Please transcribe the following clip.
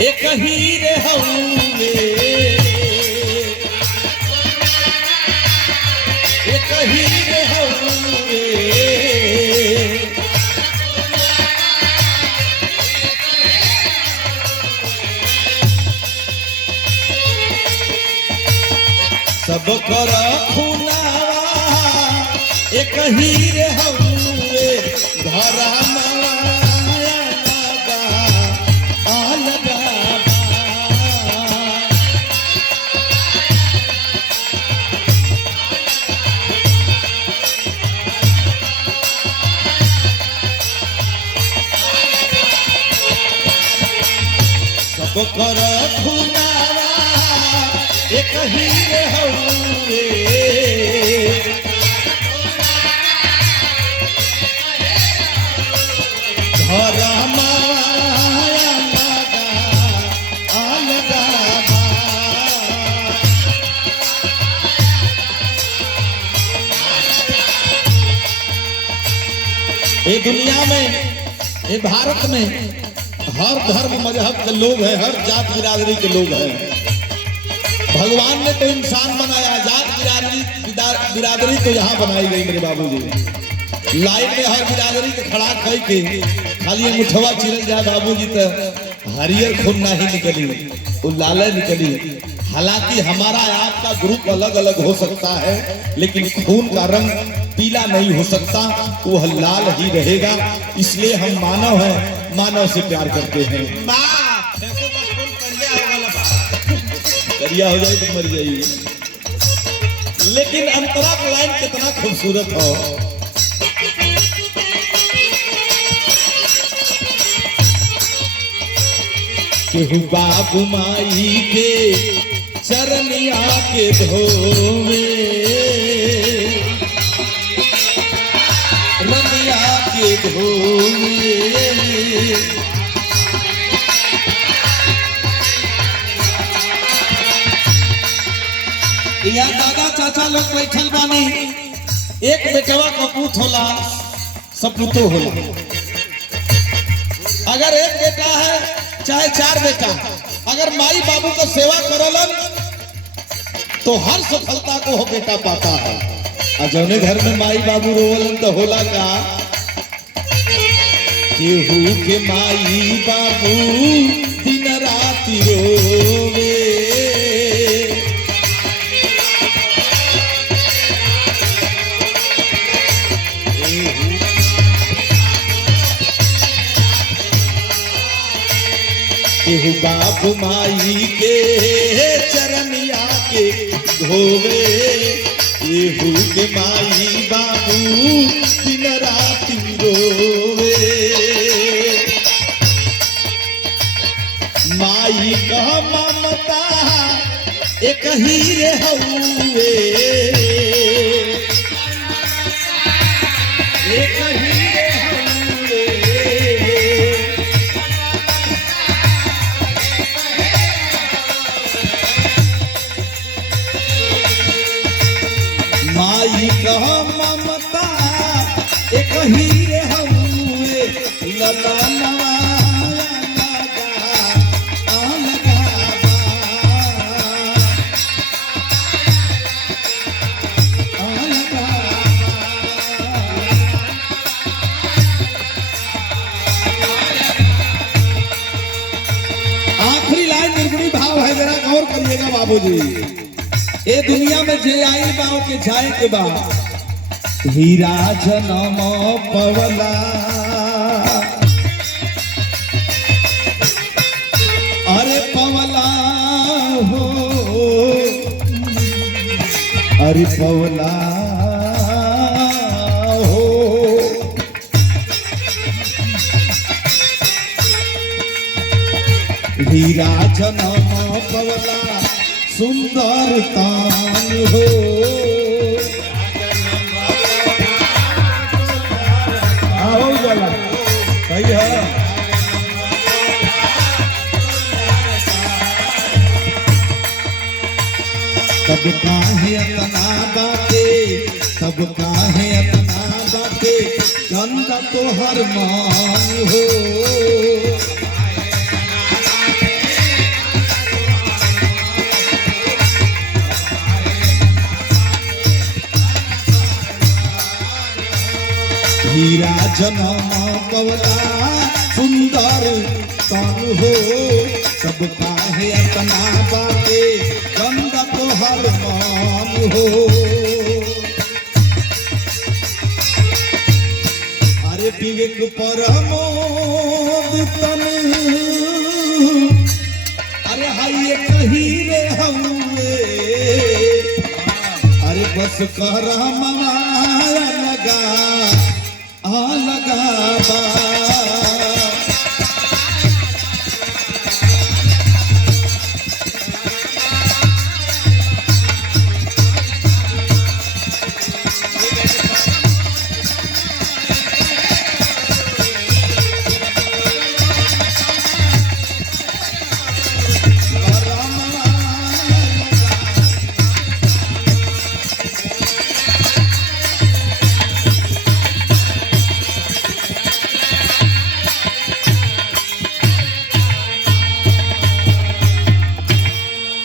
एक ही रे हउए एक ही रे हउए सब कर खुनावा एक ही रे हउए धरा माया लगा अलगा सब कर खुनावा एक ही रे हउए धरा माया लगा अलगा ये दुनिया में ये भारत में हर धर्म मजहब के लोग हैं, हर जात बिरादरी के लोग हैं। भगवान ने तो इंसान बनाया, जात बिरादरी तो यहाँ बनाई गई मेरे बाबूजी। लाइन में हर बिरादरी के खड़ा कई के खाली मुठवा चिरल जाए बाबूजी तो हरियर खून नहीं निकली, वो लाले निकली। हालांकि हमारा आपका ग्रुप अलग अलग हो सकता है, लेकिन खून का रंग पीला नहीं हो सकता, वो लाल ही रहेगा। इसलिए हम मानव हैं, मानव से प्यार करते हैं। करिया हो जाए तो मर जाइए, लेकिन अंतरा का लाइन कितना खूबसूरत हो। केहू बाबू माई के चरनिया के धोवे, रनिया के धोवे। या दादा चाचा लोग बैठल बानी, एक बेटवा कपूत होला सपूतो होला। अगर एक बेटा है चाहे चार बेटा, अगर माई बाबू का सेवा करलन तो हर सफलता को हो बेटा पाता है। और जौने घर में माई बाबू रोवलन तो होला का केहू के माई बाबू दिन राति रोवे। केहू बाबू माई के चरनिया के धोवे, केहू के माई बाबू दिन राति रोवे। माई का ममता एक ही रे हउए, एक ही रे हउए। माई का ममता एक ही रे हउए, लला करिएगा बाबूजी। ये दुनिया में जे आई बाओ के जाए के बाद हीरा जन्म पवला, अरे पवला हो, अरे पवला हो। हीरा जन्म पवला सुंदर तान हो, आओ जला सही है। तब काहे अतना बाटे, तब काहे अतना बाटे, चंद तो हर मान हो। मीरा जन्म कवला सुंदर तन हो सब काहे अपना बाटे गंदा तो हर मान हो अरे विवेक परमोद तन अरे हाय कही रे हमरे अरे बस कर मनाया लगा आ लगा